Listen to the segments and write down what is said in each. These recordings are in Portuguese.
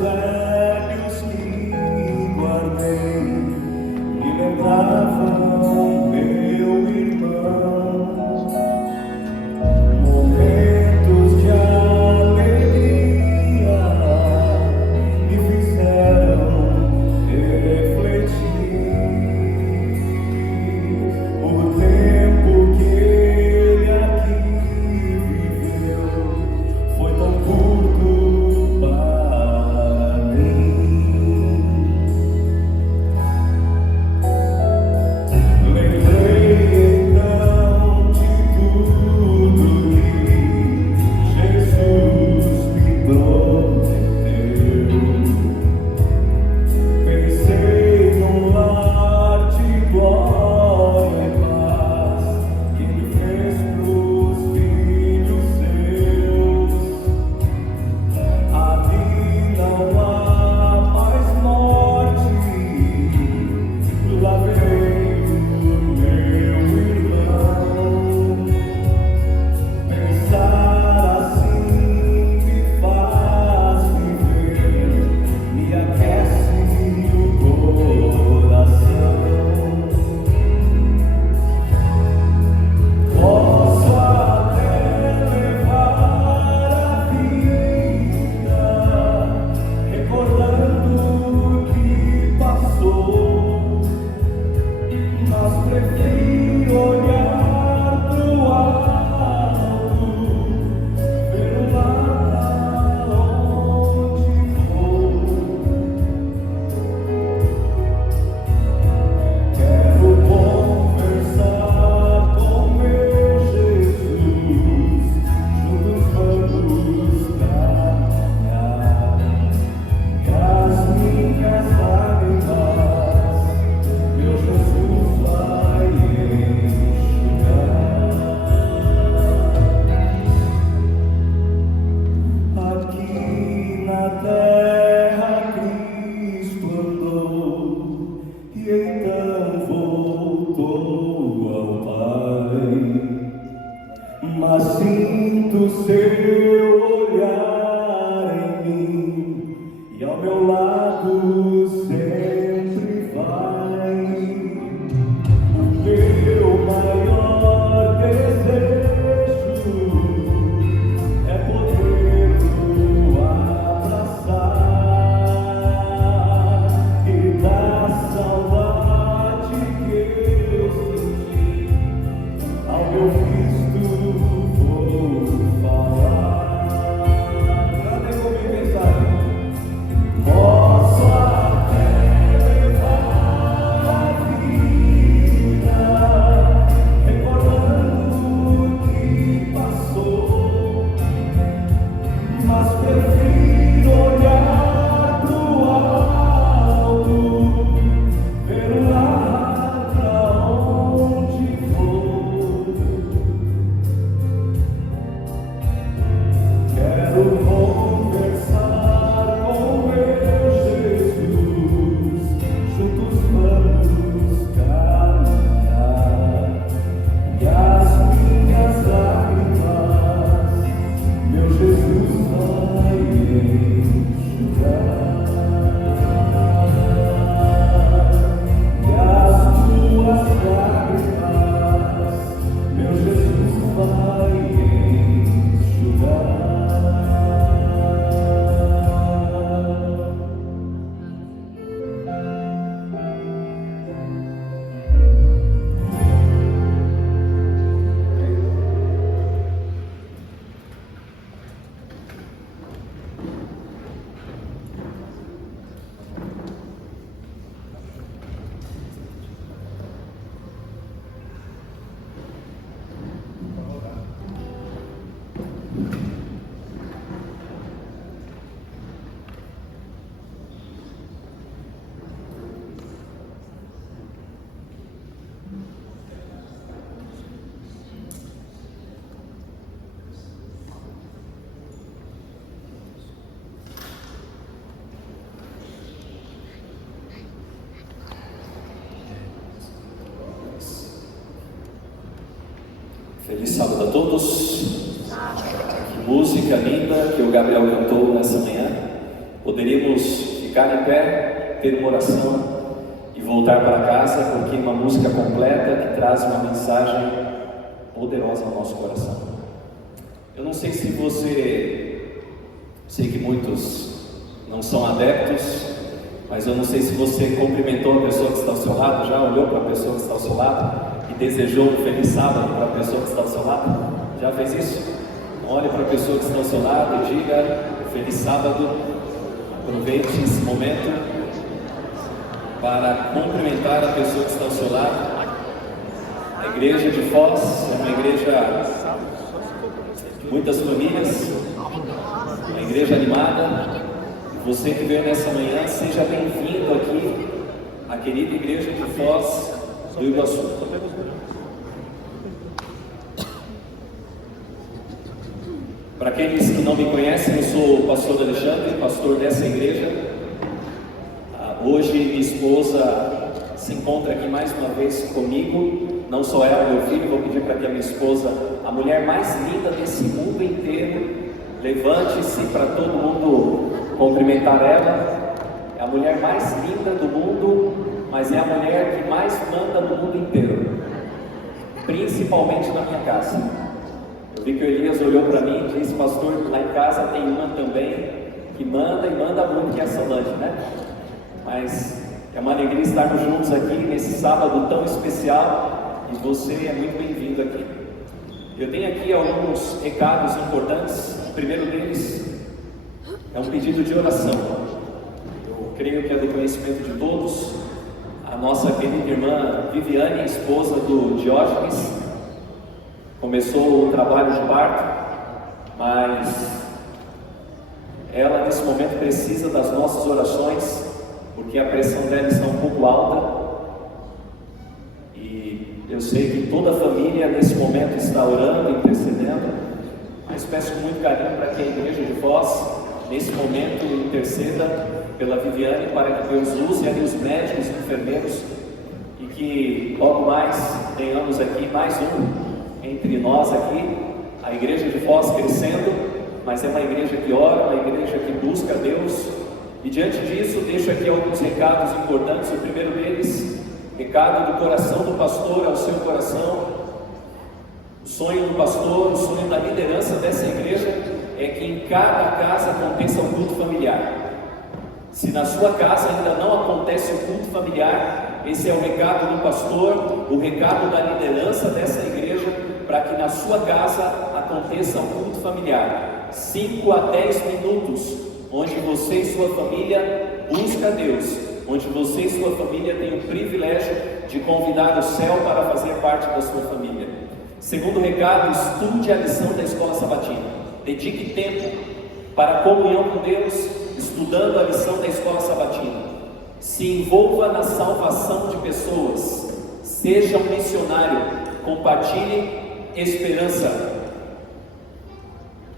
velhos que guardei me lembravam meu irmão. Momentos de alegria me fizeram refletir o tempo que ele aqui viveu foi tão curto para mim. Lembrei então de tudo que Jesus me prometeu. Pensei num lar de glória e paz que Ele fez pros filhos seus. Ali não há mais morte, lá veio meu irmão. Pensar assim me faz viver, me aquece o coração. Posso até levar a vida recordando o que passou, mas prefiro olhar pro alto, ver o lar onde vou. Quero conversar com meu Jesus, juntos vamos caminhar, e as minhas lágrimas meu Jesus vai enxugar. Aqui na terra Cristo andou e então voltou ao Pai, mas sinto seu olhar em mim e ao meu lado sempre vai. O meu maior desejo é poder-o abraçar e da saudade que eu senti ao meu Cristo vou falar. Cantem comigo, quem sabe? Posso até levar a vida recordando o que passou, mas prefiro olhar pro alto, ver lá pra onde vou. Quero conversar com meu Jesus, juntos vamos caminhar, e as minhas lágrimas meu Jesus vai enxugar, e as tuas lágrimas meu Jesus vai enxugar. Feliz sábado a todos. Que música linda que o Gabriel cantou nessa manhã. Poderíamos ficar em pé, ter uma oração e voltar para casa, porque uma música completa que traz uma mensagem poderosa ao nosso coração. Eu não sei se você, sei que muitos não são adeptos, mas eu não sei se você cumprimentou a pessoa que está ao seu lado, já olhou para a pessoa que está ao seu lado e desejou um feliz sábado para a pessoa que está ao seu lado? Já fez isso? Olhe para a pessoa que está ao seu lado e diga feliz sábado. Aproveite esse momento para cumprimentar a pessoa que está ao seu lado. A igreja de Foz é uma igreja de muitas famílias, uma igreja animada. Você que veio nessa manhã, seja bem-vindo aqui à querida igreja de Foz do Iguaçu. Para aqueles que não me conhecem, eu sou o pastor Alexandre, pastor dessa igreja. Hoje minha esposa se encontra aqui mais uma vez comigo, não só ela, meu filho. Vou pedir para que a minha esposa, a mulher mais linda desse mundo inteiro, levante-se para todo mundo cumprimentar ela. É a mulher mais linda do mundo, mas é a mulher que mais manda no mundo inteiro, principalmente na minha casa. Eu vi que o Elias olhou para mim e disse: pastor, lá em casa tem uma também que manda e manda muito, que é a Solange, né? Mas é uma alegria estarmos juntos aqui nesse sábado tão especial e você é muito bem-vindo aqui. Eu tenho aqui alguns recados importantes. O primeiro deles é um pedido de oração. Eu creio que é do conhecimento de todos. A nossa querida irmã Viviane, esposa do Diógenes, começou o trabalho de parto, mas ela nesse momento precisa das nossas orações, porque a pressão dela está um pouco alta. E eu sei que toda a família nesse momento está orando, intercedendo, mas peço com muito carinho para que a igreja de Foz nesse momento interceda pela Viviane, para que Deus use ali os médicos e enfermeiros, e que logo mais tenhamos aqui mais um entre nós aqui, a igreja de Foz crescendo, mas é uma igreja que ora, uma igreja que busca Deus. E diante disso, deixo aqui alguns recados importantes. O primeiro deles, recado do coração do pastor ao seu coração. O sonho do pastor, o sonho da liderança dessa igreja é que em cada casa aconteça um culto familiar. Se na sua casa ainda não acontece o culto familiar, esse é o recado do pastor, o recado da liderança dessa igreja, para que na sua casa aconteça um culto familiar. 5 a 10 minutos, onde você e sua família buscam Deus, onde você e sua família têm o privilégio de convidar o céu para fazer parte da sua família. Segundo recado, estude a lição da escola sabatina. Dedique tempo para a comunhão com Deus, estudando a lição da escola sabatina. Se envolva na salvação de pessoas. Seja um missionário. Compartilhe esperança.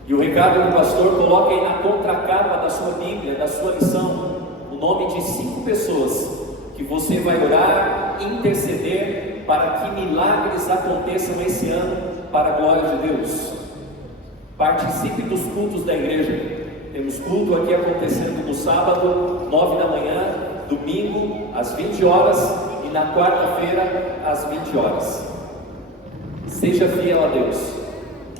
E o recado do pastor: coloque aí na contracapa da sua Bíblia, da sua lição, o nome de 5 pessoas que você vai orar, interceder para que milagres aconteçam esse ano para a glória de Deus. Participe dos cultos da igreja. Temos culto aqui acontecendo no sábado, 9 da manhã, domingo, às 20 horas e na quarta-feira, às 20 horas. Seja fiel a Deus.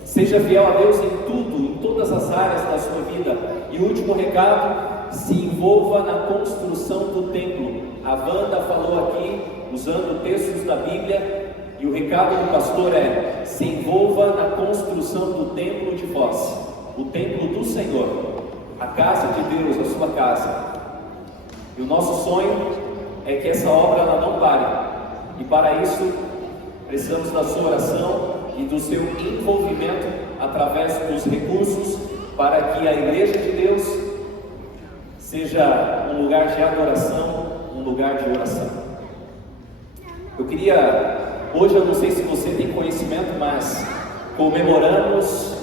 Seja fiel a Deus em tudo, em todas as áreas da sua vida. E o último recado: se envolva na construção do templo. A Wanda falou aqui, usando textos da Bíblia, e o recado do pastor é: se envolva na construção do templo de Foz, o templo do Senhor, a casa de Deus, a sua casa. E o nosso sonho é que essa obra ela não pare. E para isso, precisamos da sua oração e do seu envolvimento através dos recursos, para que a igreja de Deus seja um lugar de adoração, um lugar de oração. Eu queria, hoje eu não sei se você tem conhecimento, mas comemoramos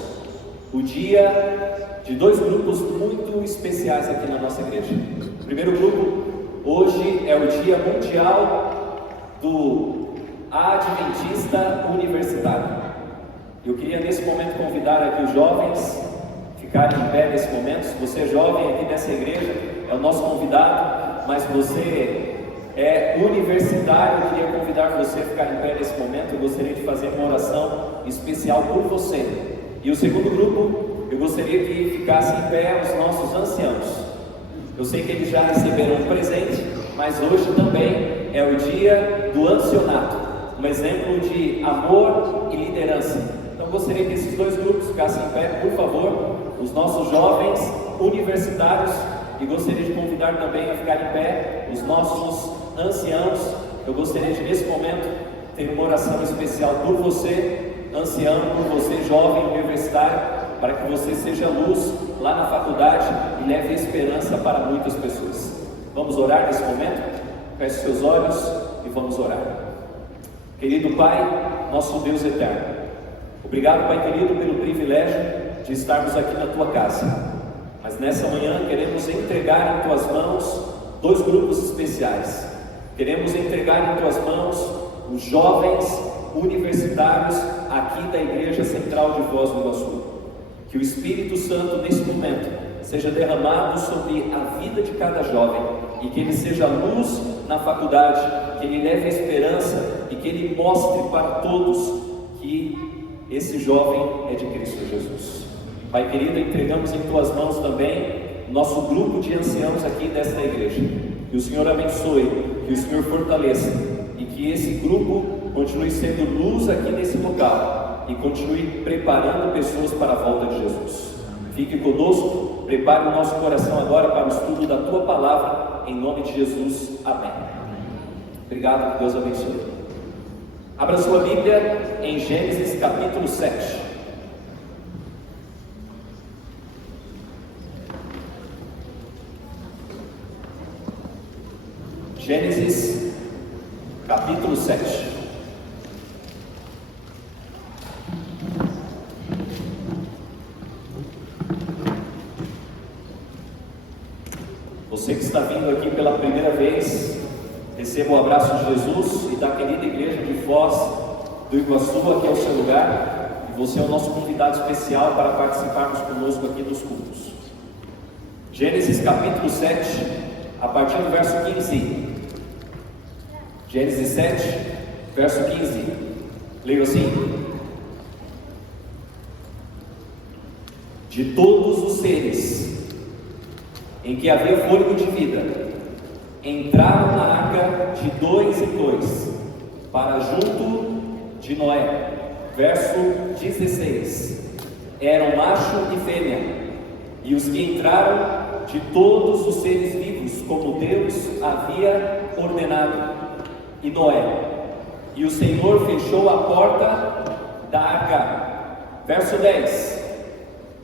o dia de 2 grupos muito especiais aqui na nossa igreja. O primeiro grupo, hoje é o Dia Mundial do Adventista Universitário. Eu queria nesse momento convidar aqui os jovens ficarem em pé nesse momento. Se você é jovem aqui nessa igreja, é o nosso convidado, mas você é universitário, eu queria convidar você a ficar em pé nesse momento. Eu gostaria de fazer uma oração especial por você. E o segundo grupo, eu gostaria que ficassem em pé os nossos anciãos. Eu sei que eles já receberam um presente, mas hoje também é o dia do ancianato, um exemplo de amor e liderança. Então eu gostaria que esses dois grupos ficassem em pé, por favor, os nossos jovens universitários, e gostaria de convidar também a ficar em pé os nossos anciãos. Eu gostaria de, nesse momento, ter uma oração especial por você, ancião, por você, jovem universitário, para que você seja luz lá na faculdade e leve esperança para muitas pessoas. Vamos orar nesse momento? Feche seus olhos e vamos orar. Querido Pai, nosso Deus eterno, obrigado, Pai querido, pelo privilégio de estarmos aqui na Tua casa. Mas nessa manhã queremos entregar em Tuas mãos dois grupos especiais. Queremos entregar em Tuas mãos os jovens universitários aqui da Igreja Central de Foz do Iguaçu. Que o Espírito Santo nesse momento seja derramado sobre a vida de cada jovem e que ele seja luz na faculdade, que ele leve a esperança e que ele mostre para todos que esse jovem é de Cristo Jesus. Pai querido, entregamos em Tuas mãos também o nosso grupo de anciãos aqui desta igreja. Que o Senhor abençoe, que o Senhor fortaleça e que esse grupo continue sendo luz aqui nesse local e continue preparando pessoas para a volta de Jesus. Fique conosco, prepare o nosso coração agora para o estudo da Tua Palavra, em nome de Jesus. Amém. Obrigado, que Deus abençoe. Abra sua Bíblia em Gênesis capítulo 7. Gênesis capítulo 7. Você que está vindo aqui pela primeira vez, receba o abraço de Jesus e da querida igreja de Foz do Iguaçu, aqui é o seu lugar, e você é o nosso convidado especial para participarmos conosco aqui dos cultos. Gênesis capítulo 7, a partir do verso 15. Gênesis 7, verso 15. Leio assim: de todos os seres em que havia fôlego de vida, entraram na arca de 2 em 2, para junto de Noé. Verso 16: eram macho e fêmea, e os que entraram de todos os seres vivos, como Deus havia ordenado. E Noé, e o Senhor fechou a porta da arca. Verso 10: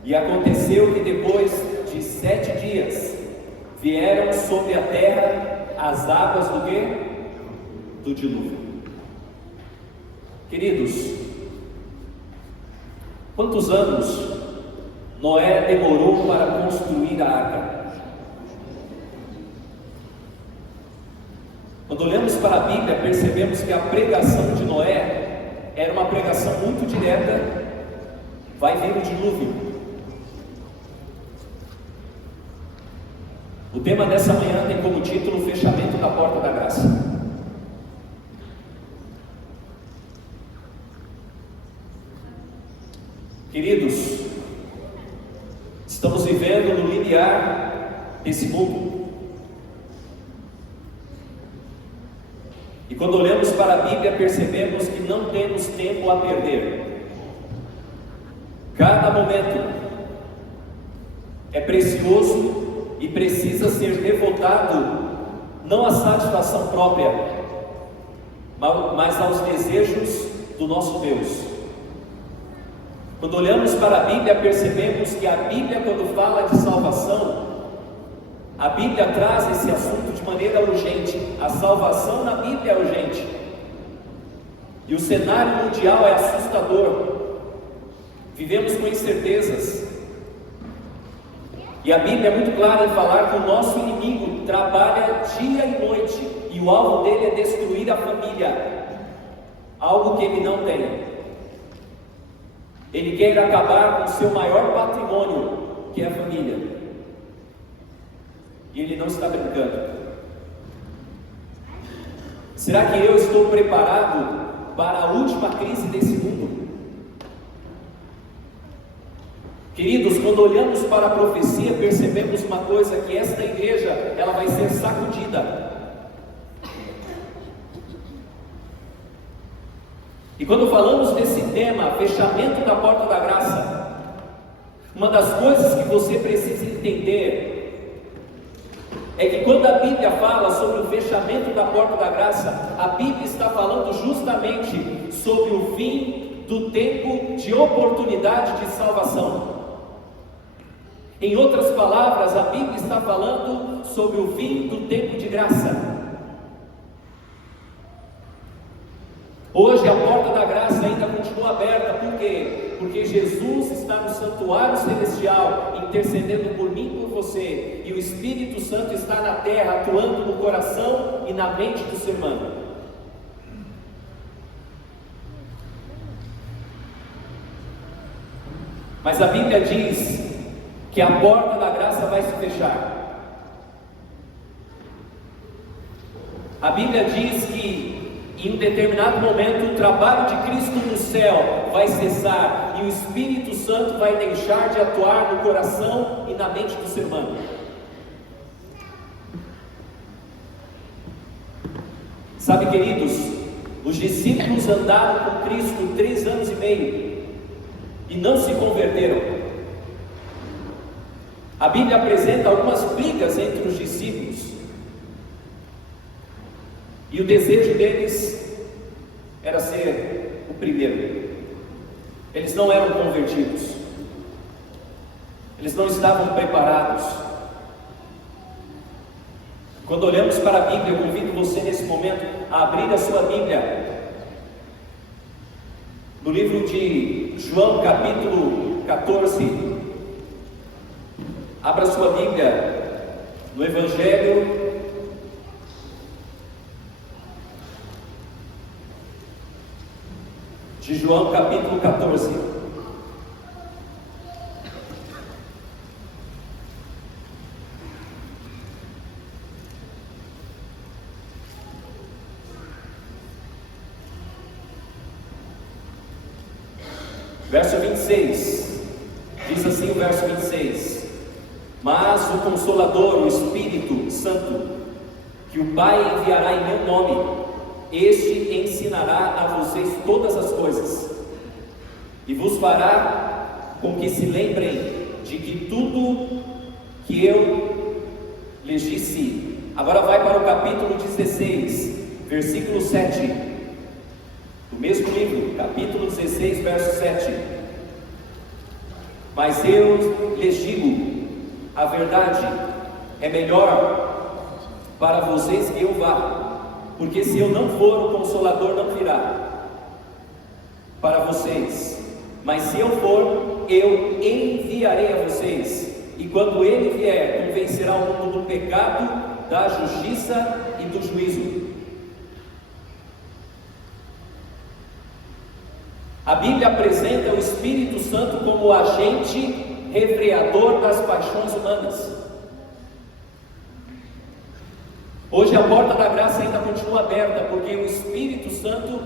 e aconteceu que depois de 7 dias vieram sobre a terra as águas do quê? Do dilúvio. Queridos, quantos anos Noé demorou para construir a arca? Quando olhamos para a Bíblia, percebemos que a pregação de Noé era uma pregação muito direta: vai vir o dilúvio. O tema dessa manhã tem como título o fechamento da porta da graça. Queridos, estamos vivendo no limiar desse mundo. E quando olhamos para a Bíblia, percebemos que não temos tempo a perder. Cada momento é precioso e precisa ser devotado não à satisfação própria, mas aos desejos do nosso Deus. Quando olhamos para a Bíblia, percebemos que a Bíblia, quando fala de salvação, a Bíblia traz esse assunto de maneira urgente. A salvação na Bíblia é urgente. E o cenário mundial é assustador. Vivemos com incertezas. E a Bíblia é muito clara em falar que o nosso inimigo trabalha dia e noite, e o alvo dele é destruir a família, algo que ele não tem. Ele quer acabar com o seu maior patrimônio, que é a família. E Ele não está brincando. Será que eu estou preparado para a última crise desse mundo? Queridos, quando olhamos para a profecia, percebemos uma coisa, que esta igreja, ela vai ser sacudida. E quando falamos desse tema, fechamento da porta da graça, uma das coisas que você precisa entender é que quando a Bíblia fala sobre o fechamento da porta da graça, a Bíblia está falando justamente sobre o fim do tempo de oportunidade de salvação. Em outras palavras, a Bíblia está falando sobre o fim do tempo de graça. Hoje a porta da graça ainda continua aberta, por quê? Porque Jesus está no santuário celestial, intercedendo por mim e por você, e o Espírito Santo está na terra, atuando no coração e na mente do ser humano. Mas a Bíblia diz que a porta da graça vai se fechar. A Bíblia diz que em um determinado momento o trabalho de Cristo no céu vai cessar e o Espírito Santo vai deixar de atuar no coração e na mente do ser humano. Sabe, queridos, os discípulos andaram com Cristo 3 anos e meio e não se converteram. A Bíblia apresenta algumas brigas entre os discípulos, e o desejo deles era ser o primeiro. Eles não eram convertidos, eles não estavam preparados. Quando olhamos para a Bíblia, eu convido você nesse momento a abrir a sua Bíblia no livro de João, capítulo 14. Abra sua Bíblia no Evangelho de João, capítulo 14. Verso 26. Diz assim o verso 26: Mas o Consolador, o Espírito Santo, que o Pai enviará em meu nome, este ensinará a vocês todas as coisas, e vos fará com que se lembrem de que tudo que eu lhes disse. Agora vai para o capítulo 16, versículo 7, do mesmo livro, capítulo 16, verso 7. Mas eu lhes digo a verdade, é melhor para vocês que eu vá, porque se eu não for, o Consolador não virá para vocês, mas se eu for, eu enviarei a vocês, e quando ele vier, convencerá o mundo do pecado, da justiça e do juízo. A Bíblia apresenta o Espírito Santo como o agente refreador das paixões humanas. Hoje a porta da graça ainda continua aberta, porque o Espírito Santo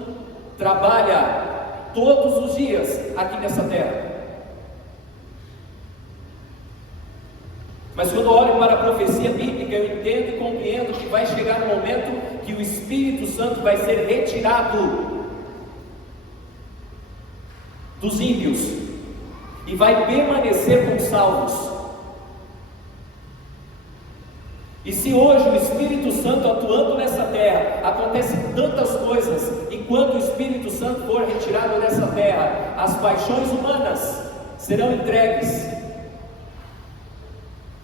trabalha todos os dias aqui nessa terra. Mas quando eu olho para a profecia bíblica, eu entendo e compreendo que vai chegar um momento que o Espírito Santo vai ser retirado dos ímpios e vai permanecer com os salvos. E se hoje o Espírito Santo atuando nessa terra, acontecem tantas coisas, e quando o Espírito Santo for retirado dessa terra, as paixões humanas serão entregues.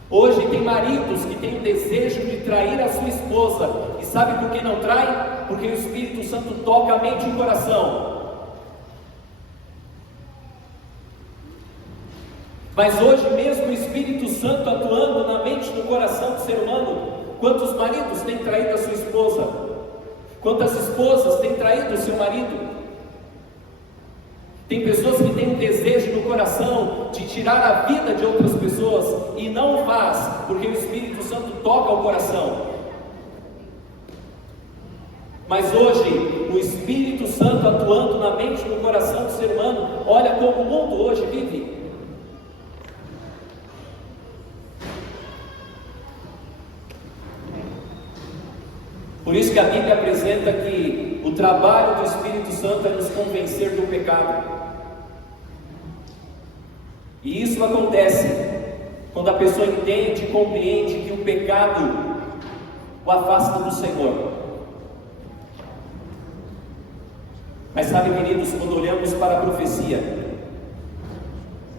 Hoje tem maridos que têm o desejo de trair a sua esposa, e sabe por que não trai? Porque o Espírito Santo toca a mente e o coração. Mas hoje mesmo o Espírito Santo atuando na mente e no coração do ser humano, quantos maridos têm traído a sua esposa? Quantas esposas têm traído o seu marido? Tem pessoas que têm um desejo no coração de tirar a vida de outras pessoas e não o faz, porque o Espírito Santo toca o coração. Mas hoje, o Espírito Santo atuando na mente e no coração do ser humano, olha como o mundo hoje vive. Por isso que a Bíblia apresenta que o trabalho do Espírito Santo é nos convencer do pecado. E isso acontece quando a pessoa entende e compreende que o pecado o afasta do Senhor. Mas sabe, queridos, quando olhamos para a profecia,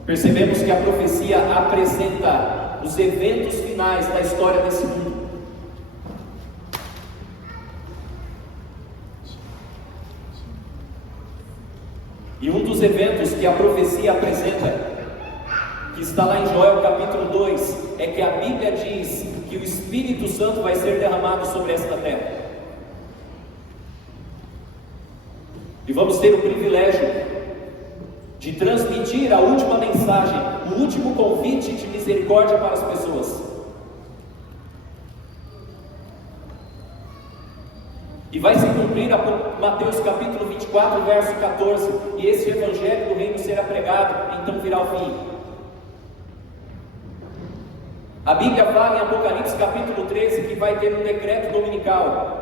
percebemos que a profecia apresenta os eventos finais da história desse mundo. E um dos eventos que a profecia apresenta, que está lá em Joel capítulo 2, é que a Bíblia diz que o Espírito Santo vai ser derramado sobre esta terra. E vamos ter o privilégio de transmitir a última mensagem, o último convite de misericórdia para as pessoas. E vai se cumprir Mateus capítulo 24, verso 14, e esse evangelho do reino será pregado, então virá o fim. A Bíblia fala em Apocalipse capítulo 13 que vai ter um decreto dominical,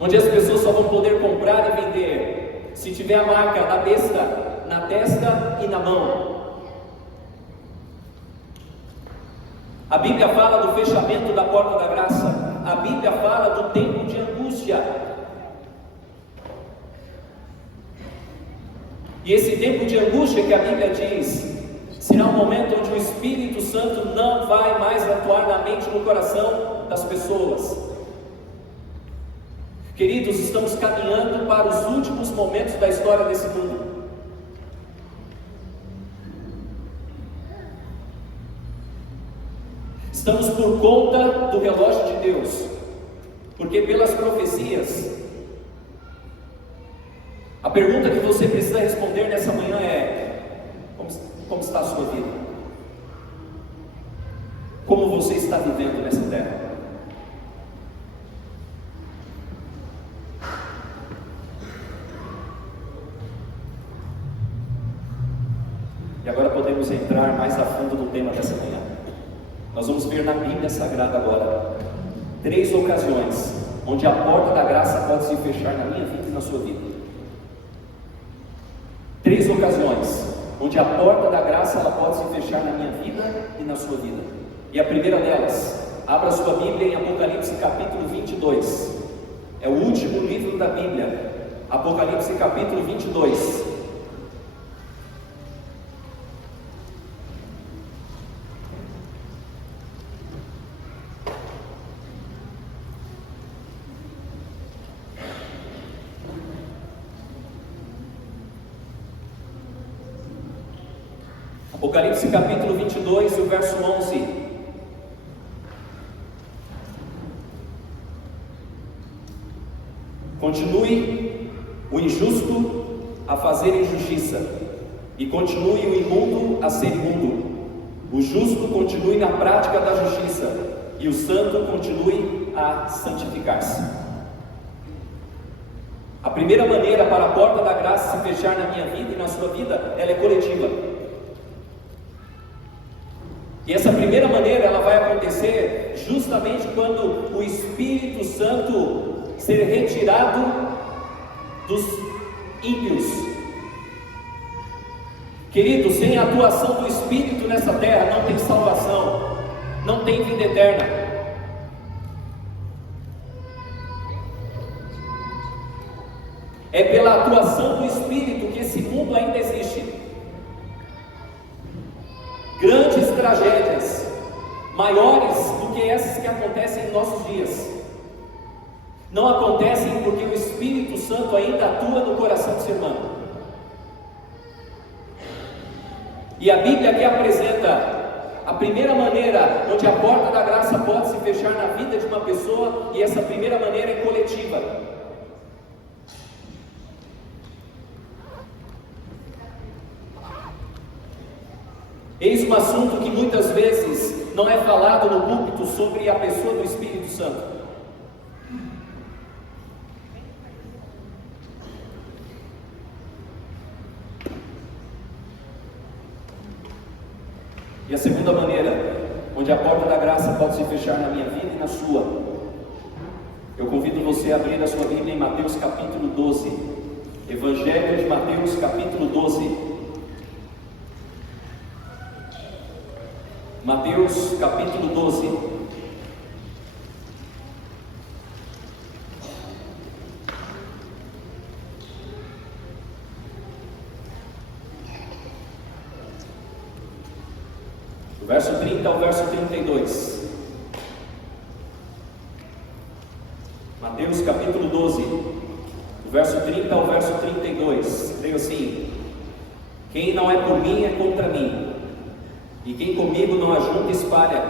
onde as pessoas só vão poder comprar e vender se tiver a marca da besta na testa e na mão. A Bíblia fala do fechamento da porta da graça. A Bíblia fala do tempo de angústia. E esse tempo de angústia que a Bíblia diz, será um momento onde o Espírito Santo não vai mais atuar na mente e no coração das pessoas. Queridos, estamos caminhando para os últimos momentos da história desse mundo. Estamos por conta do relógio de Deus, porque pelas profecias, a pergunta que você precisa responder nessa manhã é: como está a sua vida? Como você está vivendo nessa terra? E agora podemos entrar mais a fundo no tema dessa manhã. Nós vamos ver na Bíblia Sagrada agora 3 ocasiões onde a porta da graça pode se fechar na minha vida e na sua vida. 3 ocasiões onde a porta da graça ela pode se fechar na minha vida e na sua vida. E a primeira delas, abra sua Bíblia em Apocalipse capítulo 22. É o último livro da Bíblia. Apocalipse capítulo 22. Apocalipse capítulo 22, o verso 11. Continue o injusto a fazer injustiça, e continue o imundo a ser imundo. O justo continue na prática da justiça, e o santo continue a santificar-se. A primeira maneira para a porta da graça se fechar na minha vida e na sua vida, ela é coletiva. E essa primeira maneira ela vai acontecer justamente quando o Espírito Santo ser retirado dos ímpios. Querido, sem a atuação do Espírito nessa terra não tem salvação, não tem vida eterna. É pela atuação do Espírito que esse mundo ainda existe. Grandes tragédias, maiores do que essas que acontecem em nossos dias, não acontecem porque o Espírito Santo ainda atua no coração do ser humano. E a Bíblia aqui apresenta a primeira maneira onde a porta da graça pode se fechar na vida de uma pessoa, e essa primeira maneira é coletiva. Eis um assunto que muitas vezes não é falado no púlpito sobre a pessoa do Espírito Santo. E a segunda maneira, onde a porta da graça pode se fechar na minha vida e na sua, eu convido você a abrir a sua Bíblia em Mateus capítulo 12. Evangelho de Mateus capítulo 12. Mateus capítulo 12. Do verso 30 ao verso 32. Mateus capítulo 12, do verso 30 ao verso 32. Leio assim: quem não é por mim é contra mim, e quem comigo não ajunta espalha.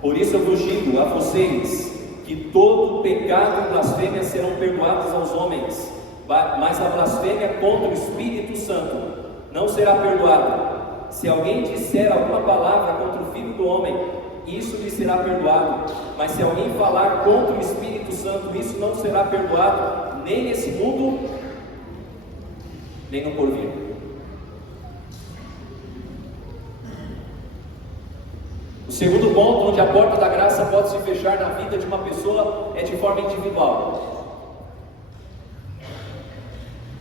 Por isso eu vos digo a vocês, que todo pecado e blasfêmia serão perdoados aos homens, mas a blasfêmia contra o Espírito Santo não será perdoada. Se alguém disser alguma palavra contra o Filho do Homem, isso lhe será perdoado. Mas se alguém falar contra o Espírito Santo, isso não será perdoado, nem nesse mundo, nem no porvir. O segundo ponto, onde a porta da graça pode se fechar na vida de uma pessoa, é de forma individual.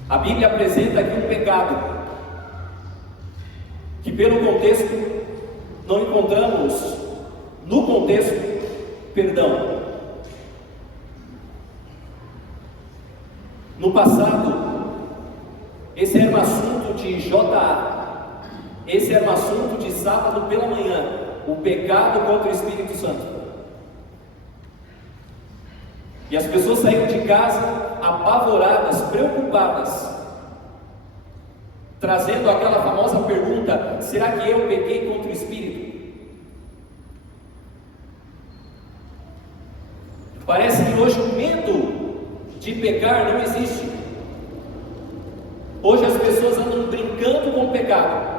A Bíblia apresenta aqui um pecado, que pelo contexto, não encontramos no contexto perdão. No passado, esse era um assunto de JA, esse era um assunto de sábado pela manhã, o pecado contra o Espírito Santo. E as pessoas saíram de casa apavoradas, preocupadas, trazendo aquela famosa pergunta: será que eu pequei contra o Espírito? Parece que hoje o medo de pecar não existe. Hoje as pessoas andam brincando com o pecado.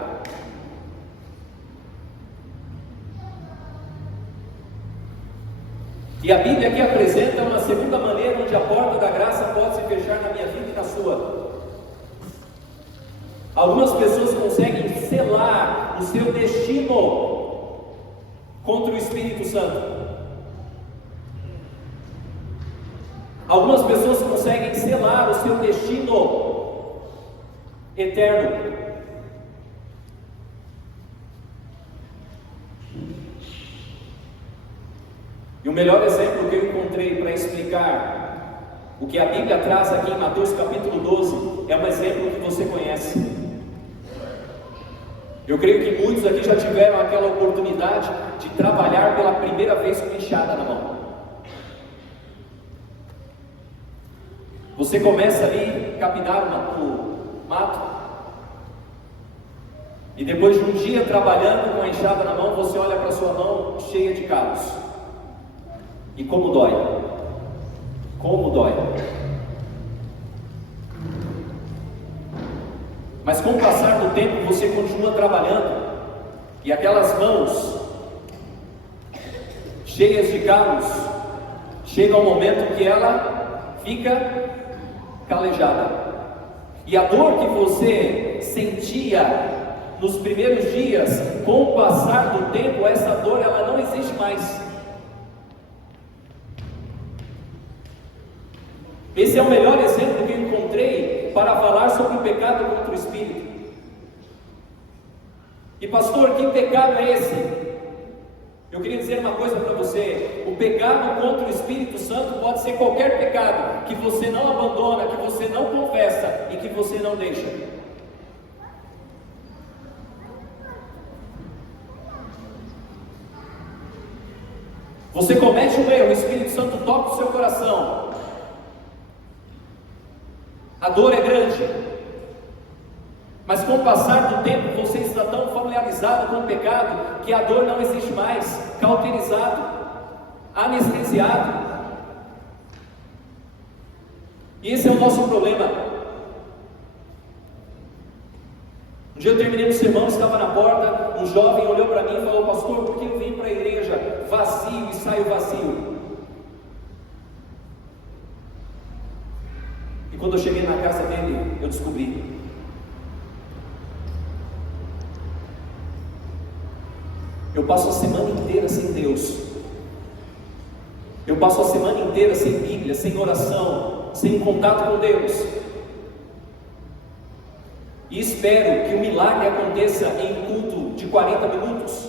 E a Bíblia aqui apresenta uma segunda maneira onde a porta da graça pode se fechar na minha vida e na sua. Algumas pessoas conseguem selar o seu destino contra o Espírito Santo. Algumas pessoas conseguem selar o seu destino eterno. E o melhor exemplo que eu encontrei para explicar o que a Bíblia traz aqui em Mateus capítulo 12 é um exemplo que você conhece. Eu creio que muitos aqui já tiveram aquela oportunidade de trabalhar pela primeira vez com enxada na mão. Você começa ali a capinar o mato, e depois de um dia trabalhando com a enxada na mão, você olha para sua mão cheia de calos. E como dói? Como dói? Mas com o passar do tempo você continua trabalhando, e aquelas mãos cheias de calos, chega um momento que ela fica calejada. E a dor que você sentia nos primeiros dias, com o passar do tempo, essa dor ela não existe mais. Esse é o melhor exemplo que eu encontrei para falar sobre o pecado contra o Espírito. E pastor, que pecado é esse? Eu queria dizer uma coisa para você: o pecado contra o Espírito Santo pode ser qualquer pecado que você não abandona, que você não confessa e que você não deixa. Você comete um erro, o Espírito Santo toca o seu coração, a dor é grande, mas com o passar do tempo você está tão familiarizado com o pecado que a dor não existe mais, cauterizado, anestesiado. E esse é o nosso problema. Um dia eu terminei o sermão, estava na porta, um jovem olhou para mim e falou: pastor, por que eu vim para a igreja vazio e saio vazio? E quando eu cheguei na casa dele, eu descobri. Eu passo a semana inteira sem Deus. Eu passo a semana inteira sem Bíblia, sem oração, sem contato com Deus. E espero que o milagre aconteça em culto de 40 minutos.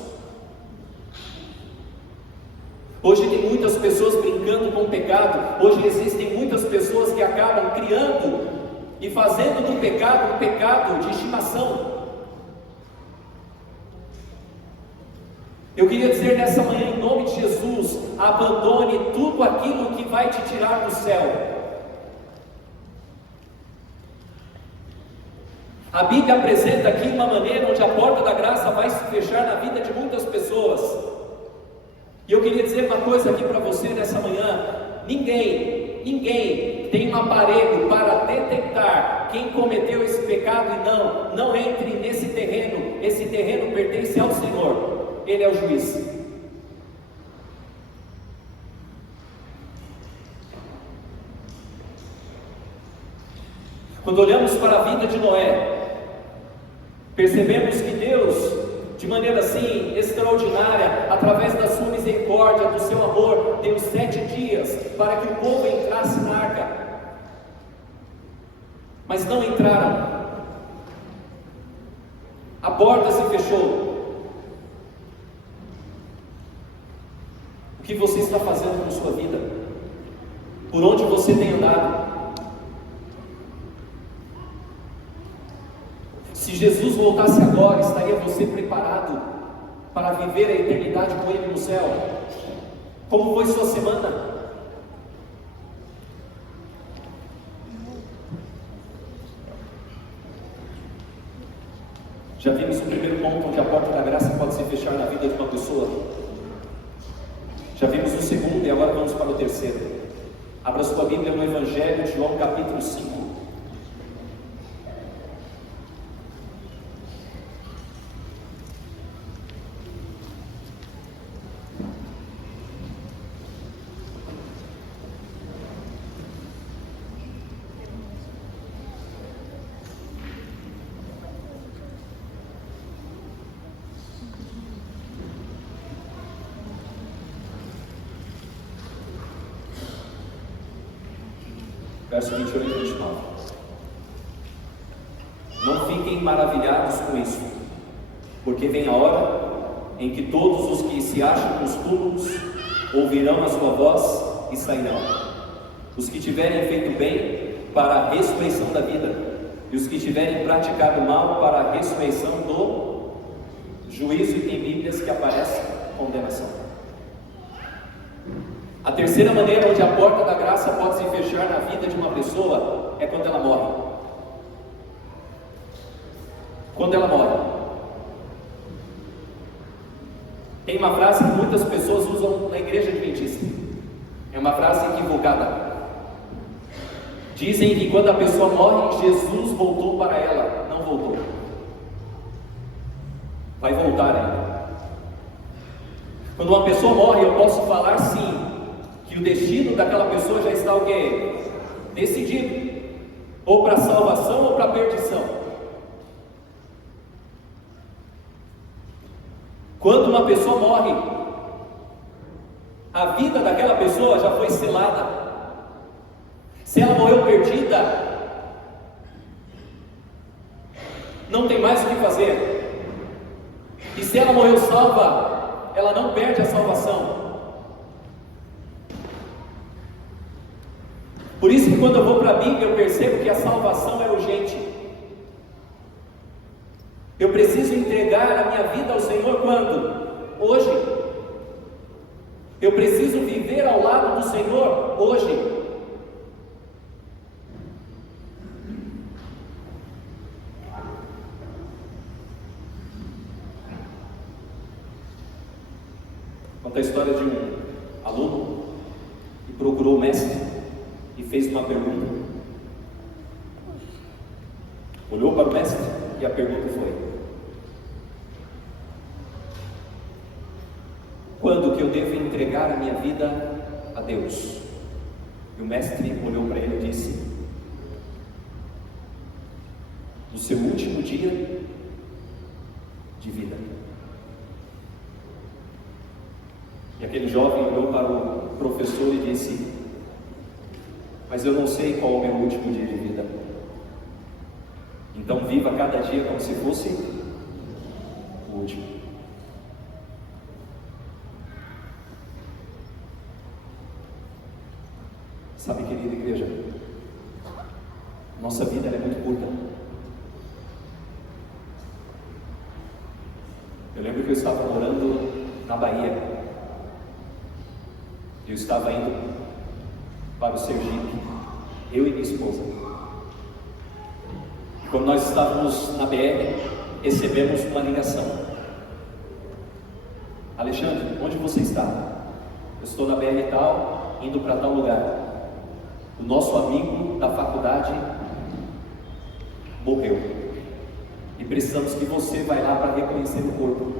Hoje tem muitas pessoas brincando com o pecado. Hoje existem muitas pessoas que acabam criando e fazendo do pecado um pecado de estimação. Eu queria dizer nessa manhã, em nome de Jesus, abandone tudo aquilo que vai te tirar do céu. A Bíblia apresenta aqui uma maneira onde a porta da graça vai se fechar na vida de muitas pessoas. E eu queria dizer uma coisa aqui para você nessa manhã: ninguém tem um aparelho para detectar quem cometeu esse pecado e não entre nesse terreno. Esse terreno pertence ao Senhor, Ele é o juiz. Quando olhamos para a vida de Noé, percebemos que Deus, de maneira assim extraordinária, através da sua misericórdia, do seu amor, deu 7 dias para que o povo entrasse na arca, mas não entraram. A porta se fechou. O que você está fazendo com sua vida? Por onde você tem andado? Se Jesus voltasse agora, estaria você preparado para viver a eternidade com Ele no céu? Como foi sua semana? Já vimos o primeiro ponto, onde a porta da graça pode se fechar na vida de uma pessoa. Já vimos o segundo e agora vamos para o terceiro. Abra sua Bíblia no Evangelho de João, capítulo 5. Verso 28 e 29. Não fiquem maravilhados com isso, porque vem a hora em que todos os que se acham nos túmulos ouvirão a sua voz e sairão. Os que tiverem feito bem, para a ressurreição da vida, e os que tiverem praticado mal, para a ressurreição do juízo. E tem Bíblias que aparece condenação. A terceira maneira onde a porta da graça pode se fechar na vida de uma pessoa é quando ela morre. Quando ela morre. Tem uma frase que muitas pessoas usam na igreja adventista. É uma frase equivocada. Dizem que quando a pessoa morre, Jesus voltou para ela. Não voltou. Vai voltar ainda. Quando uma pessoa morre, eu posso falar sim, que o destino daquela pessoa já está o quê? Decidido, ou para salvação ou para perdição. Quando uma pessoa morre, a vida daquela pessoa já foi selada. Se ela morreu perdida, não tem mais o que fazer. E se ela morreu salva, ela não perde a salvação. Por isso que quando eu vou para a Bíblia, eu percebo que a salvação é urgente. Eu preciso entregar a minha vida ao Senhor quando? Hoje. Eu preciso viver ao lado do Senhor hoje. Conta a história de um aluno que procurou o mestre e fez uma pergunta. Olhou para o mestre E a pergunta foi: quando que eu devo entregar a minha vida a Deus? E o mestre olhou para ele e disse: no seu último dia de vida. E aquele jovem olhou para o professor e disse: mas eu não sei qual é o meu último dia de vida. Então viva cada dia como se fosse o último. Sabe, querida igreja, nossa vida é muito curta. Eu lembro que eu estava morando na Bahia. Eu estava indo para o Sergipe, eu e minha esposa. E quando nós estávamos na BR, recebemos uma ligação: Alexandre, onde você está? Eu estou na BR tal, indo para tal lugar. O nosso amigo da faculdade morreu e precisamos que você vá lá para reconhecer o corpo.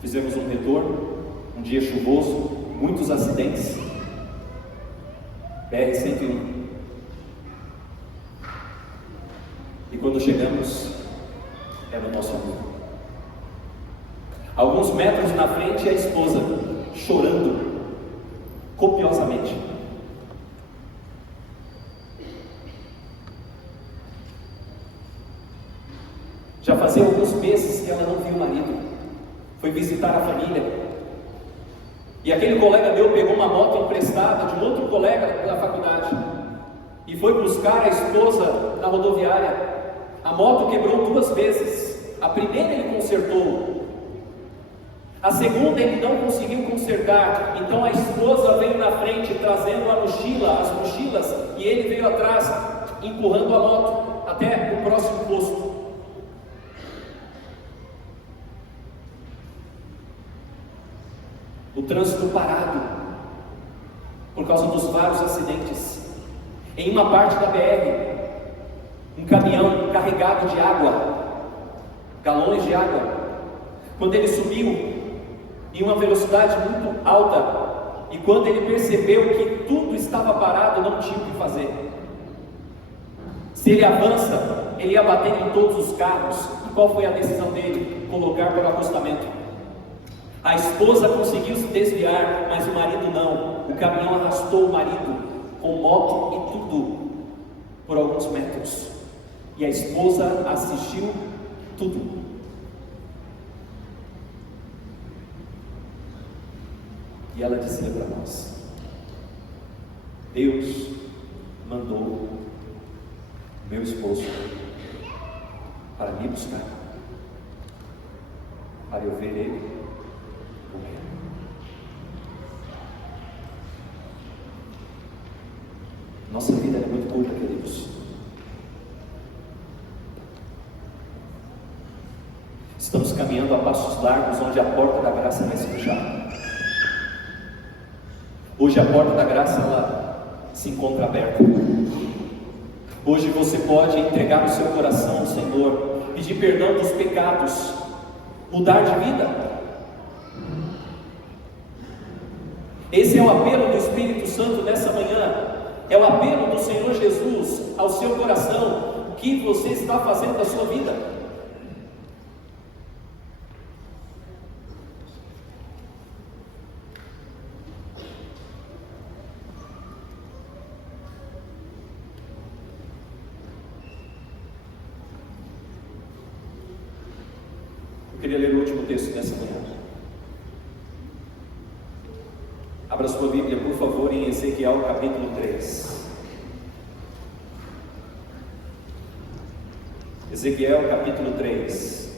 Fizemos um retorno, um dia chuvoso, muitos acidentes, BR-101. E quando chegamos, era o nosso amigo. Alguns metros na frente, a esposa chorando copiosamente. Já fazia alguns meses que ela não viu o marido. Foi visitar a família. E aquele colega meu pegou uma moto emprestada de um outro colega da faculdade e foi buscar a esposa na rodoviária. A moto quebrou 2 vezes. A primeira ele consertou. A segunda ele não conseguiu consertar. Então a esposa veio na frente trazendo as mochilas, e ele veio atrás empurrando a moto até o próximo posto. O trânsito parado por causa dos vários acidentes. Em uma parte da BR, um caminhão carregado de água, galões de água. Quando ele subiu em uma velocidade muito alta, e quando ele percebeu que tudo estava parado, não tinha o que fazer. Se ele avança, ele ia bater em todos os carros. E qual foi a decisão dele? Colocar para o acostamento. A esposa conseguiu se desviar, mas o marido não. O caminhão arrastou o marido com moto e tudo por alguns metros. E a esposa assistiu tudo. E ela dizia para nós: Deus mandou meu esposo para me buscar, para eu ver ele morrer. Nossa vida é muito curta, queridos. Estamos caminhando a passos largos, onde a porta da graça vai se fechar. Hoje a porta da graça ela se encontra aberta. Hoje você pode entregar o seu coração ao Senhor, pedir perdão dos pecados, mudar de vida. Esse é o apelo do Espírito Santo nessa manhã. É o apelo do Senhor Jesus ao seu coração. O que você está fazendo da sua vida? Eu queria ler o último texto dessa manhã. Abra sua Bíblia, por favor, em Ezequiel capítulo 3. Ezequiel capítulo 3.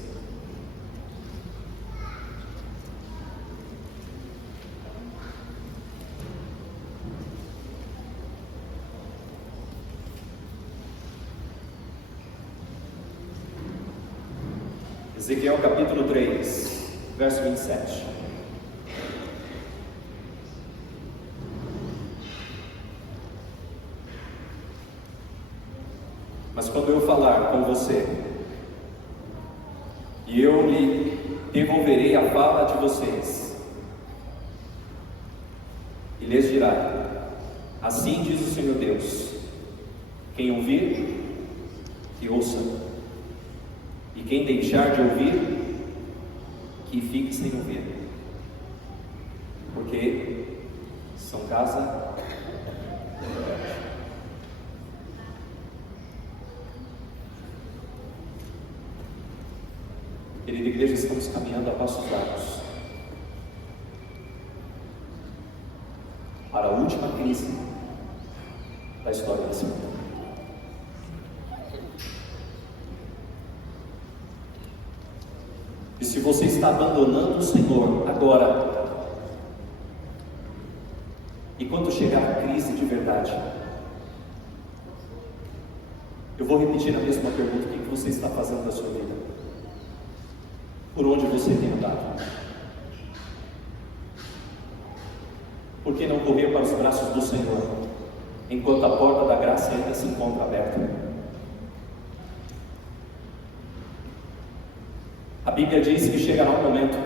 Ezequiel capítulo 3, verso 27. com você, e eu lhe devolverei a fala de vocês, e lhes dirá: assim diz o Senhor Deus, quem ouvir, que ouça, e quem deixar de ouvir, que fique sem ouvir, porque são casa. Querida igreja, estamos caminhando a passos largos para a última crise da história desse mundo. E se você está abandonando o Senhor agora, e quando chegar a crise de verdade, eu vou repetir a mesma pergunta: o que você está fazendo da sua vida? Por onde você tem andado? Por que não correr para os braços do Senhor, enquanto a porta da graça ainda se encontra aberta? A Bíblia diz que chegará um momento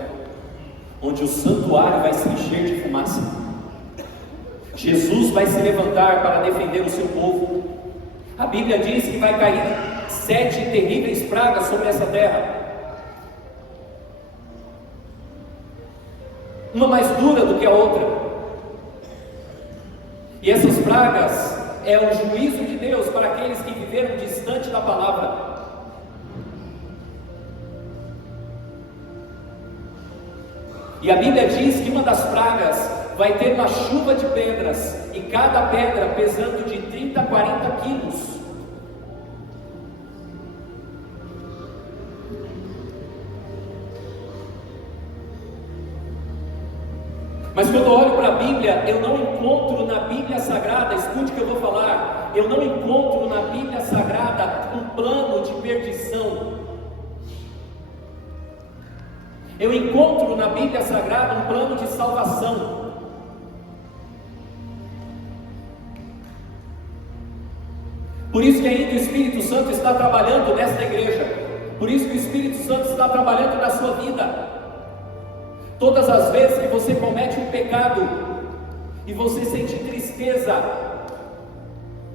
onde o santuário vai se encher de fumaça. Jesus vai se levantar para defender o seu povo. A Bíblia diz que vai cair 7 terríveis pragas sobre essa terra, uma mais dura do que a outra. E essas pragas é o juízo de Deus para aqueles que viveram distante da palavra. E a Bíblia diz que uma das pragas vai ter uma chuva de pedras, e cada pedra pesando de 30 a 40 quilos. Mas quando eu olho para a Bíblia, eu não encontro na Bíblia Sagrada, escute o que eu vou falar, eu não encontro na Bíblia Sagrada um plano de perdição. Eu encontro na Bíblia Sagrada um plano de salvação. Por isso que ainda o Espírito Santo está trabalhando nesta igreja. Por isso que o Espírito Santo está trabalhando na sua vida. Todas as vezes que você comete um pecado e você sente tristeza,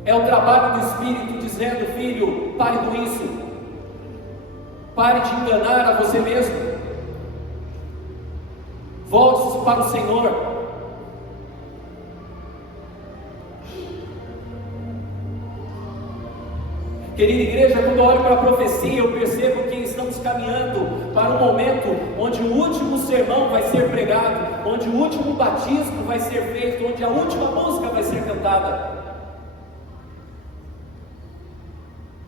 é o trabalho do Espírito dizendo: filho, pare com isso, pare de enganar a você mesmo, volte-se para o Senhor. Querida igreja, quando eu olho para a profecia, eu percebo que estamos caminhando para um momento onde o último sermão vai ser pregado, onde o último batismo vai ser feito, onde a última música vai ser cantada.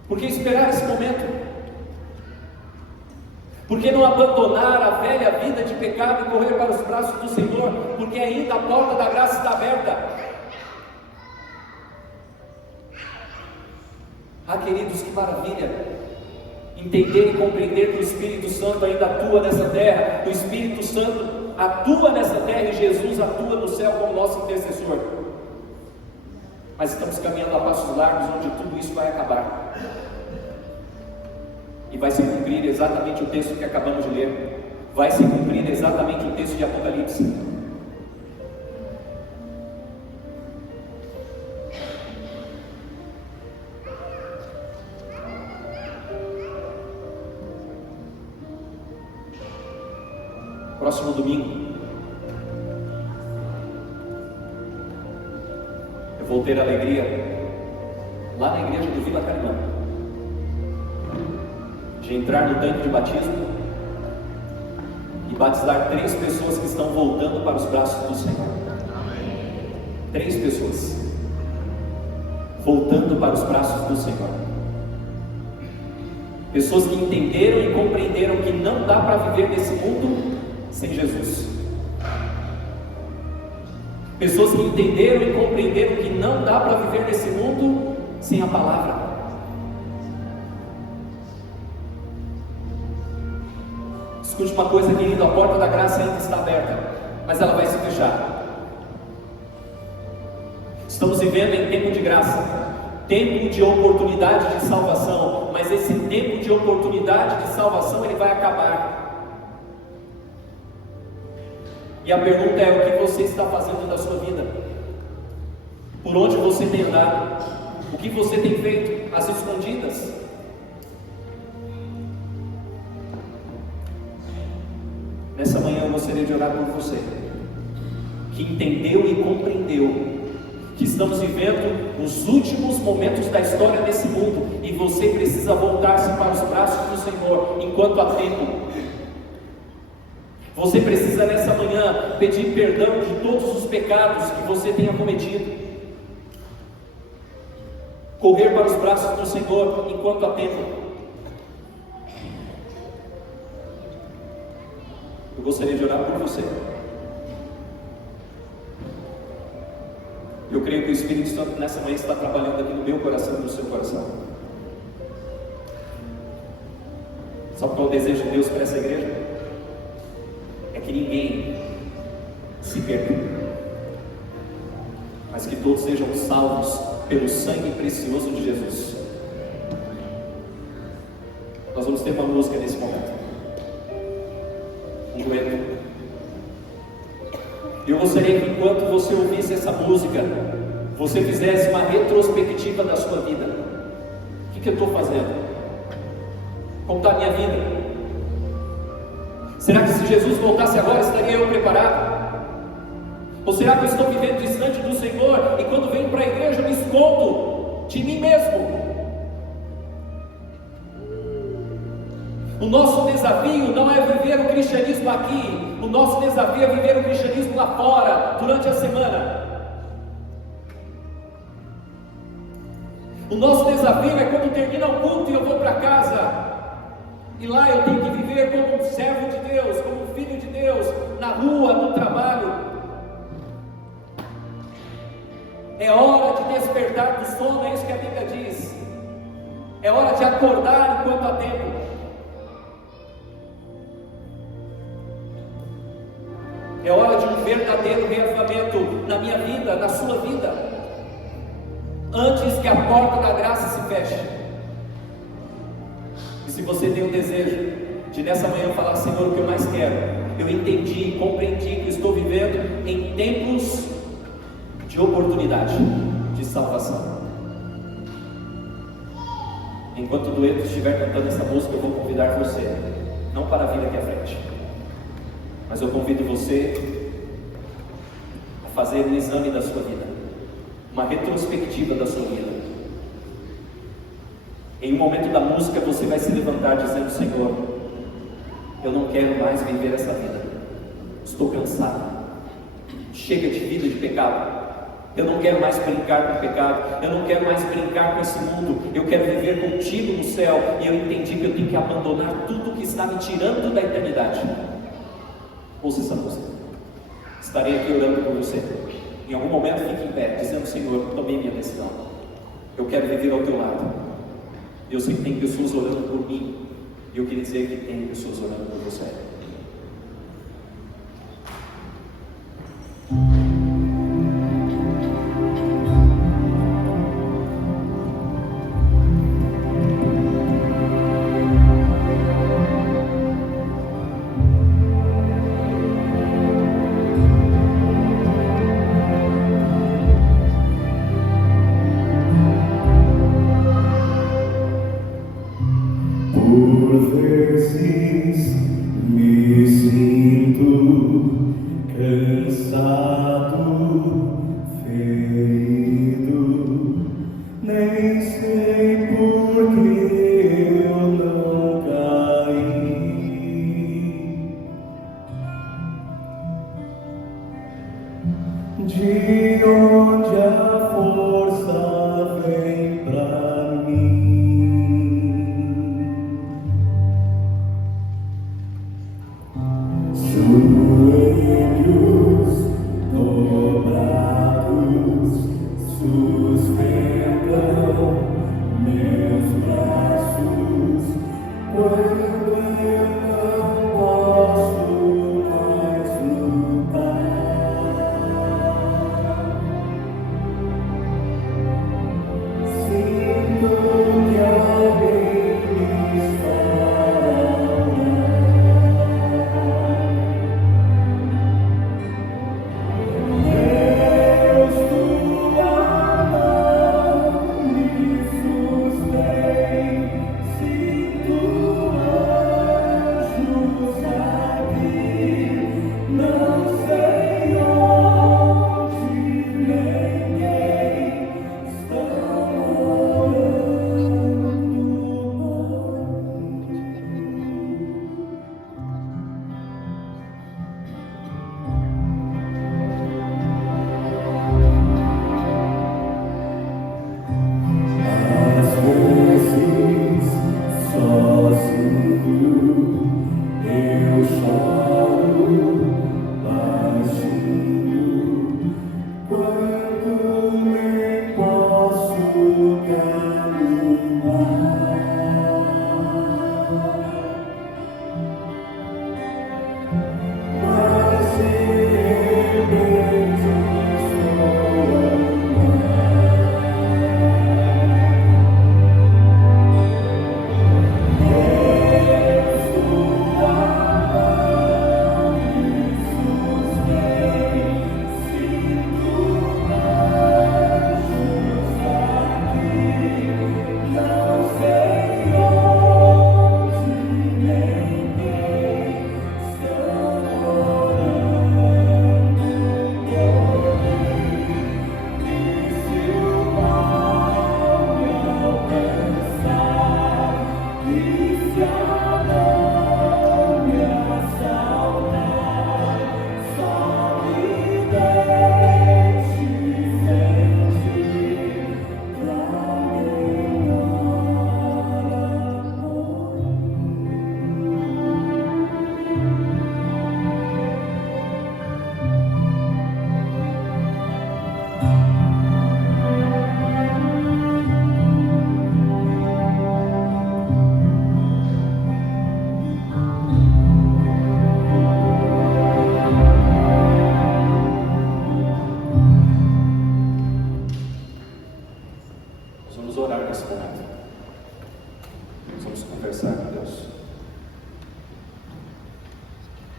Por que esperar esse momento? Por que não abandonar a velha vida de pecado e correr para os braços do Senhor? Porque ainda a porta da graça está aberta. Ah, queridos, que maravilha entender e compreender que o Espírito Santo ainda atua nessa terra. O Espírito Santo atua nessa terra e Jesus atua no céu como nosso intercessor. Mas estamos caminhando a passos largos, onde tudo isso vai acabar e vai se cumprir exatamente o texto que acabamos de ler. Vai se cumprir exatamente o texto de Apocalipse. Próximo domingo eu vou ter a alegria, lá na igreja do Vila Carimã, de entrar no tanque de batismo e batizar 3 pessoas que estão voltando para os braços do Senhor. 3 pessoas voltando para os braços do Senhor. Pessoas que entenderam e compreenderam que não dá para viver nesse mundo sem Jesus. Pessoas que entenderam e compreenderam que não dá para viver nesse mundo sem a palavra. Escute uma coisa, querido: a porta da graça ainda está aberta, mas ela vai se fechar. Estamos vivendo em tempo de graça, tempo de oportunidade de salvação, mas mas esse tempo de oportunidade de salvação ele vai acabar. E a pergunta é: o que você está fazendo da sua vida? Por onde você tem andado? O que você tem feito às escondidas? Nessa manhã eu gostaria de orar por você, que entendeu e compreendeu que estamos vivendo os últimos momentos da história desse mundo, e você precisa voltar-se para os braços do Senhor enquanto há tempo. Você precisa nessa manhã pedir perdão de todos os pecados que você tenha cometido, correr para os braços do Senhor enquanto há tempo. Eu gostaria de orar por você. Eu creio que o Espírito Santo nessa manhã está trabalhando aqui no meu coração e no seu coração. Sabe qual é o desejo de Deus para essa igreja? É que ninguém se perca, mas que todos sejam salvos pelo sangue precioso de Jesus. Nós vamos ter uma música nesse momento, um dueto. Eu gostaria que enquanto você ouvisse essa música, você fizesse uma retrospectiva da sua vida. O que eu estou fazendo? Como está a minha vida? Será que se Jesus voltasse agora, estaria eu preparado? Ou será que eu estou vivendo distante do Senhor, e quando venho para a igreja eu me escondo de mim mesmo? O nosso desafio não é viver o cristianismo aqui, o nosso desafio é viver o cristianismo lá fora, durante a semana. O nosso desafio é quando termina o culto e eu vou para casa, e lá eu tenho que viver como um servo de Deus, como um filho de Deus, na rua, no trabalho. É hora de despertar do sono, é isso que a Bíblia diz. É hora de acordar enquanto há tempo. É hora de um verdadeiro reavivamento na minha vida, na sua vida, antes que a porta da graça se feche. E se você tem o desejo de nessa manhã falar: Senhor, o que eu mais quero, eu entendi e compreendi que estou vivendo em tempos de oportunidade, de salvação. Enquanto o dueto estiver cantando essa música, eu vou convidar você, não para vir aqui à frente, mas eu convido você a fazer um exame da sua vida, uma retrospectiva da sua vida. Em um momento da música você vai se levantar dizendo: Senhor, eu não quero mais viver essa vida, estou cansado, chega de vida de pecado, eu não quero mais brincar com o pecado, eu não quero mais brincar com esse mundo, eu quero viver contigo no céu, e eu entendi que eu tenho que abandonar tudo que está me tirando da eternidade. Ouça essa música. Estarei aqui orando por você. Em algum momento fique em pé, dizendo: Senhor, tomei minha decisão, eu quero viver ao teu lado. Eu sei que tem pessoas orando por mim, e eu queria dizer que tem pessoas orando por você. Por vezes me sinto cansado, ferido, nem sei por que eu não caí. De onde a força vem pra mim? Joelhos dobrados sustentam meus braços quando eu não posso mais lutar. Sinto que alguém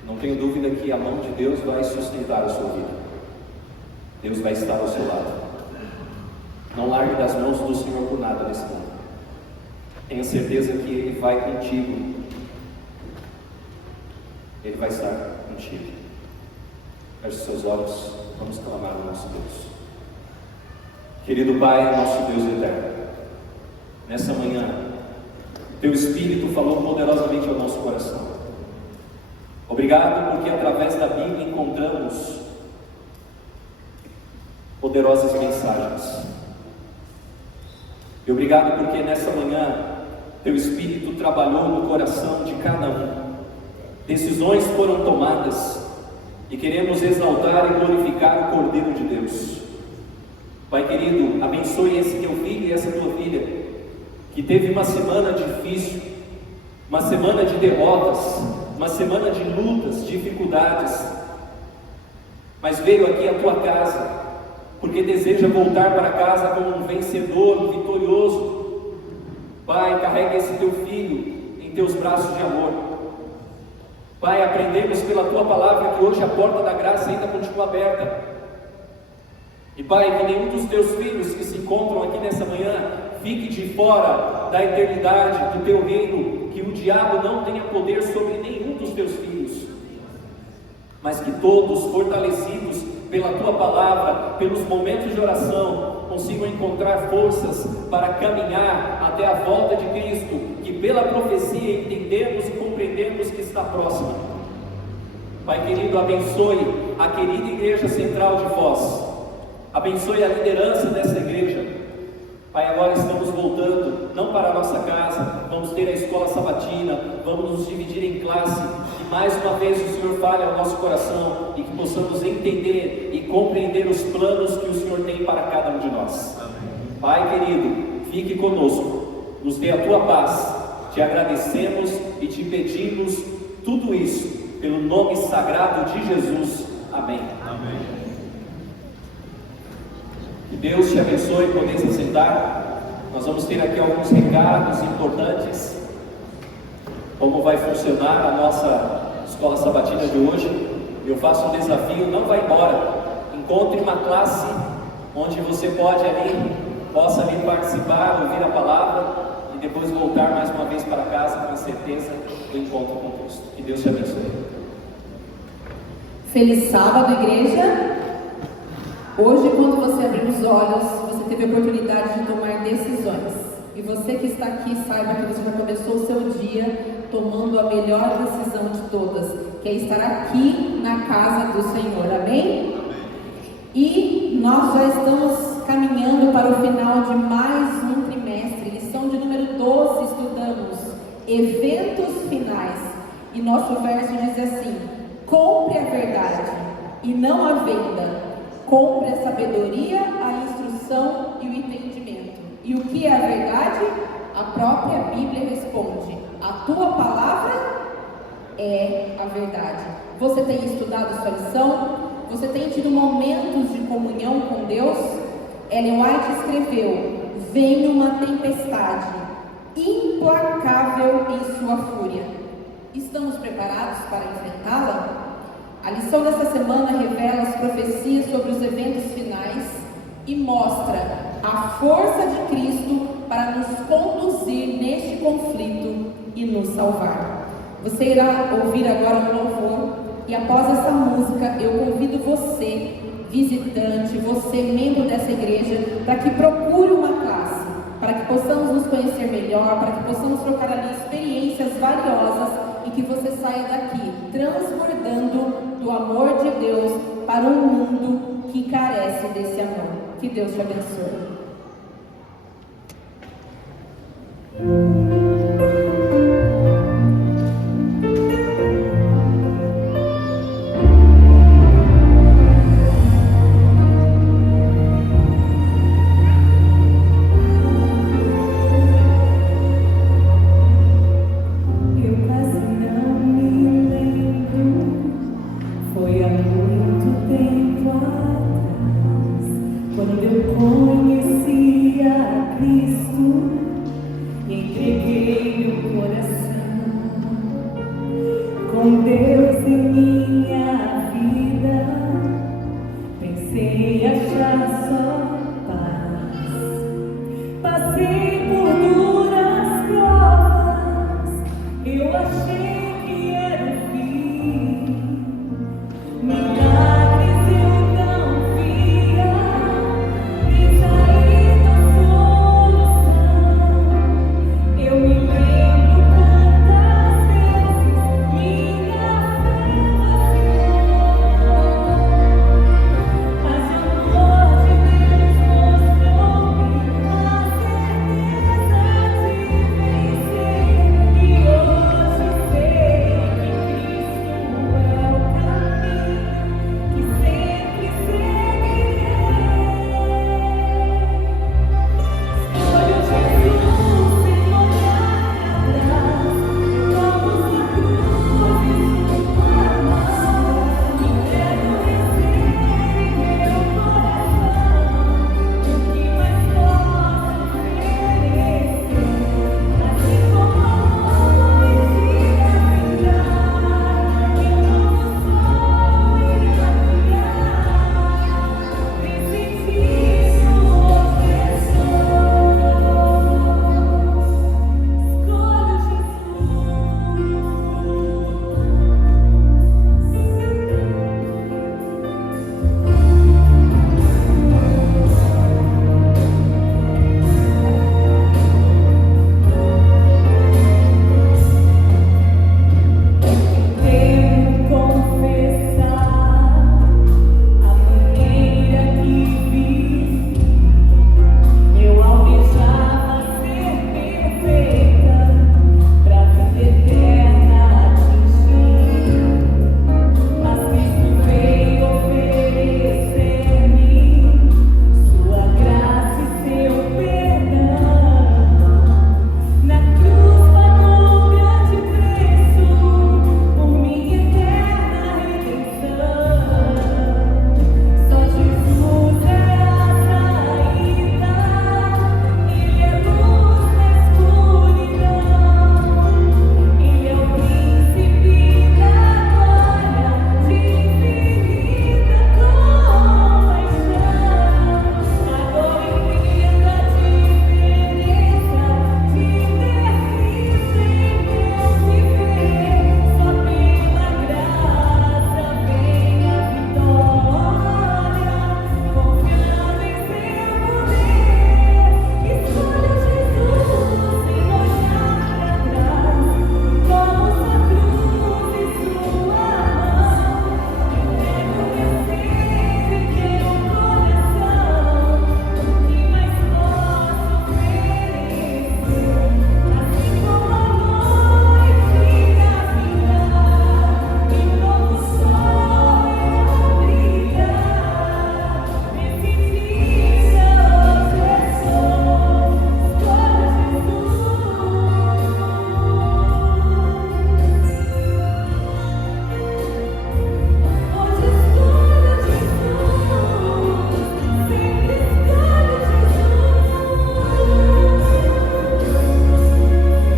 Não tenho dúvida que a mão de Deus vai sustentar a sua vida. Deus vai estar ao seu lado. Não largue das mãos do Senhor por nada nesse mundo. Tenha certeza que Ele vai contigo. Ele vai estar contigo. Feche seus olhos, vamos clamar ao nosso Deus. Querido Pai, nosso Deus eterno, nessa manhã, Teu Espírito falou poderosamente ao nosso coração. Obrigado porque através da Bíblia encontramos poderosas mensagens. E obrigado porque nessa manhã Teu Espírito trabalhou no coração de cada um. Decisões foram tomadas e queremos exaltar e glorificar o Cordeiro de Deus. Pai querido, abençoe esse Teu filho e essa Tua filha, que teve uma semana difícil, uma semana de derrotas, uma semana de lutas, dificuldades, mas veio aqui à Tua casa, porque deseja voltar para casa como um vencedor, um vitorioso. Pai, carrega esse Teu filho em Teus braços de amor. Pai, aprendemos pela Tua palavra que hoje a porta da graça ainda continua aberta. E Pai, que nenhum dos Teus filhos que se encontram aqui nessa manhã fique de fora da eternidade, do Teu reino, que o diabo não tenha poder sobre nenhum dos Teus filhos, mas que todos, fortalecidos pela Tua palavra, pelos momentos de oração, consigam encontrar forças para caminhar até a volta de Cristo, que pela profecia entendemos e compreendemos que está próxima. Pai querido, abençoe a querida Igreja Central de Foz, abençoe a liderança dessa igreja. Pai, agora estamos voltando, não para a nossa casa, vamos ter a escola sabatina, vamos nos dividir em classe, e mais uma vez o Senhor fale ao nosso coração, e que possamos entender e compreender os planos que o Senhor tem para cada um de nós. Pai querido, fique conosco, nos dê a Tua paz, te agradecemos e te pedimos tudo isso, pelo nome sagrado de Jesus. Amém. Amém. Que Deus te abençoe, poder se sentar. Nós vamos ter aqui alguns recados importantes. Como vai funcionar a nossa escola sabatina de hoje? Eu faço um desafio, não vai embora. Encontre uma classe onde você possa ali participar, ouvir a palavra e depois voltar mais uma vez para casa com a certeza do encontro com Cristo. Que Deus te abençoe. Feliz sábado, igreja! Hoje, quando você abriu os olhos, você teve a oportunidade de tomar decisões. E você que está aqui, saiba que você já começou o seu dia tomando a melhor decisão de todas, que é estar aqui na casa do Senhor. Amém? E nós já estamos caminhando para o final de mais um trimestre. Lição de número 12, estudamos eventos finais. E nosso verso diz assim: compre a verdade e não a venda. Compre a sabedoria, a instrução e o entendimento. E o que é a verdade? A própria Bíblia responde: a Tua palavra é a verdade. Você tem estudado a sua lição? Você tem tido momentos de comunhão com Deus? Ellen White escreveu: vem uma tempestade implacável em sua fúria. Estamos preparados para enfrentá-la? A lição dessa semana revela as profecias sobre os eventos finais e mostra a força de Cristo para nos conduzir neste conflito e nos salvar. Você irá ouvir agora um louvor e após essa música eu convido você, visitante, você, membro dessa igreja, para que procure uma classe, para que possamos nos conhecer melhor, para que possamos trocar ali experiências valiosas e que você saia daqui transbordando do amor de Deus para um mundo que carece desse amor. Que Deus te abençoe. Quando eu conheci a Cristo, entreguei o coração. Com Deus em minha vida, pensei achar só paz. Passei por duras provas, eu achei que era o fim. Milagres eu não via, nem saída, solução. Eu me lembro quantas vezes minha fé vacilou, mas o amor de Deus mostrou-me a certeza de vencer. E hoje sei que Cristo é o caminho que sempre seguirei. Olho Jesus sem olhar para trás, tomo sua cruz e sua mão, entrego receber em meu coração o que mais posso oferecer. Assim como a noite irá brilhar, e o novo sol irá brilhar, nesse dia hoje devo confessar a maneira que vivo. Eu almejava ser perfeita pra vida eterna atingir, mas Cristo veio oferecer-me sua graça e seu perdão. Na cruz pagou grande preço por minha eterna redenção. Só Jesus é a saída, Ele é luz na escuridão, Ele é o príncipe da glória, de infinita compaixão. Agora entendo a diferença de ter Cristo em meu viver. Só pela graça vem a vitória, confiando em seu poder. Escolho Jesus sem olhar para trás, tomo sua cruz e sua mão, entrego receber em meu coração o que mais posso oferecer. Assim como a noite irá brilhar, e o novo sol irá brilhar, nesse dia hoje é só. Escolho Hoje escolho Jesus, sempre escolho Jesus.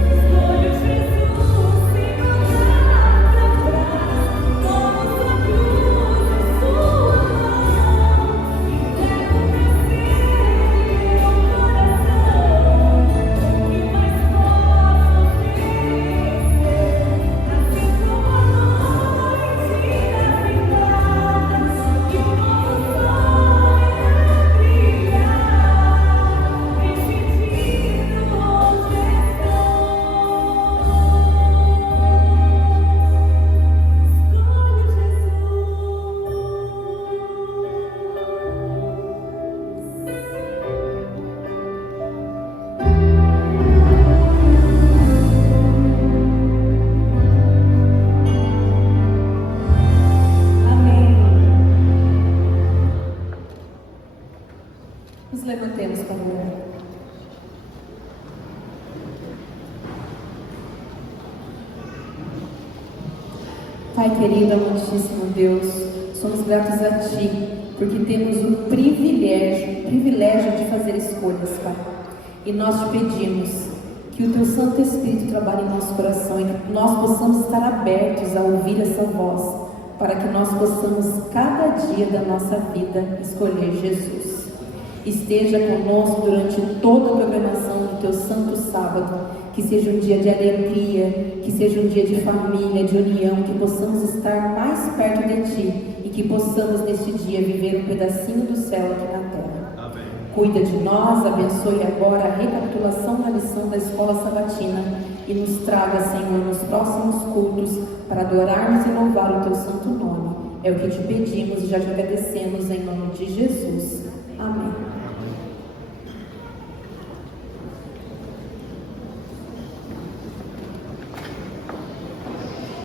Escolho Jesus sem olhar para trás, tomo sua cruz e sua mão, entrego receber em meu coração o que mais posso oferecer. Assim como a noite irá brilhar, e o novo sol irá brilhar, decidido hoje Amém. Nos levantemos para orar. Pai querido, amantíssimo Deus, somos gratos a Ti, porque temos o privilégio de fazer escolhas, Pai. E nós te pedimos que Que o Teu Santo Espírito trabalhe em nosso coração e que nós possamos estar abertos a ouvir essa voz, para que nós possamos, cada dia da nossa vida, escolher Jesus. Esteja conosco durante toda a programação do Teu Santo Sábado, que seja um dia de alegria, que seja um dia de família, de união, que possamos estar mais perto de Ti e que possamos neste dia viver um pedacinho do céu aqui na terra. Amém. Cuida de nós, abençoe agora a recapitulação da lição da Escola Sabatina e nos traga, Senhor, nos próximos cultos para adorarmos e louvar o Teu santo nome. É o que te pedimos e já te agradecemos em nome de Jesus. Amém.